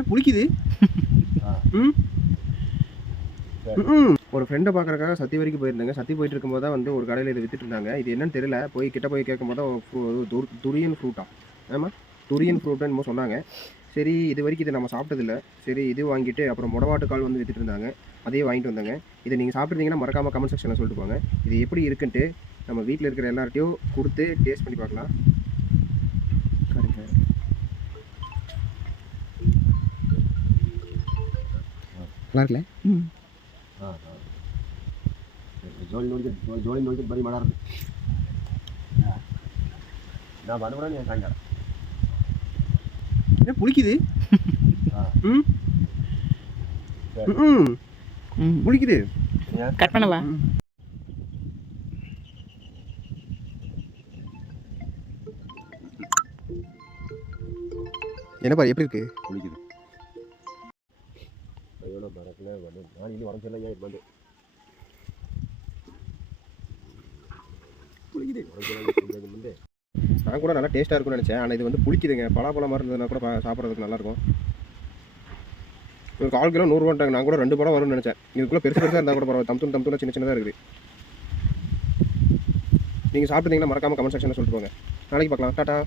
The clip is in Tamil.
என்ன புளிக்குது? ஒரு ஃப்ரெண்டை பார்க்குறக்காக சத்தி வரைக்கும் போயிருந்தாங்க. சத்தி போயிட்டு இருக்கும்போது தான் வந்து ஒரு கடையில் இதை வித்துட்டு இருந்தாங்க. இது என்னன்னு தெரியல. கிட்ட போய் கேட்கும்போது தான் துரியன் ஃப்ரூட்டா? ஆமாம், துரியன் ஃப்ரூட்டுன்னு சொன்னாங்க. சரி, இது வரைக்கும் இதை நம்ம சாப்பிட்டதில்ல. சரி, இது வாங்கிட்டு அப்புறம் முடவாட்டுக்கால் வந்து வித்துட்டு இருந்தாங்க. அதையும் வாங்கிட்டு வந்தாங்க. இதை நீங்கள் சாப்பிட்ருந்தீங்கன்னா மறக்காமல் கமெண்ட் செக்ஷனில் சொல்லிட்டு போங்க. இது எப்படி இருக்குன்ட்டு நம்ம வீட்டில் இருக்கிற எல்லார்ட்டையும் கொடுத்து டேஸ்ட் பண்ணி பார்க்கலாம். நல்லா இருக்குல்ல? ಜೋಳಿ ನೋಡಿ ಬರೀ ಮಾಡಾರ ನಾ ಬಂದ್ಬಿಡ ನೀನು ಹಂಗ புளிக்குது. புளிக்குது. கட் பண்ணவா? என்னப்பா எப்படி இருக்கு? புளிக்குது. எவ்வளோ பறக்கல வந்து நான் இன்னும் உடம்பு ஏன் வந்து புளிக்குது. நான் கூட நல்லா டேஸ்ட்டாக இருக்கும்னு நினச்சேன். ஆனால் இது வந்து புளிக்குதுங்க. பலாப்பழம் மாதிரி இருந்ததுன்னா கூட சாப்பிட்றதுக்கு நல்லாயிருக்கும். ஒரு 1/4 கிலோ 100 நான் கூட 2 பழம் வரும்னு நினச்சேன். இதுக்குள்ளே பெருசாக இருந்தால் கூட பரவாயில்ல. தம்தூள் சின்னதாக இருக்குது. நீங்கள் சாப்பிட்டீங்கன்னா மறக்காமல் கமெண்ட் செக்ஷனில் சொல்லிட்டு போங்க. நாளைக்கு பார்க்கலாம். டாட்டா.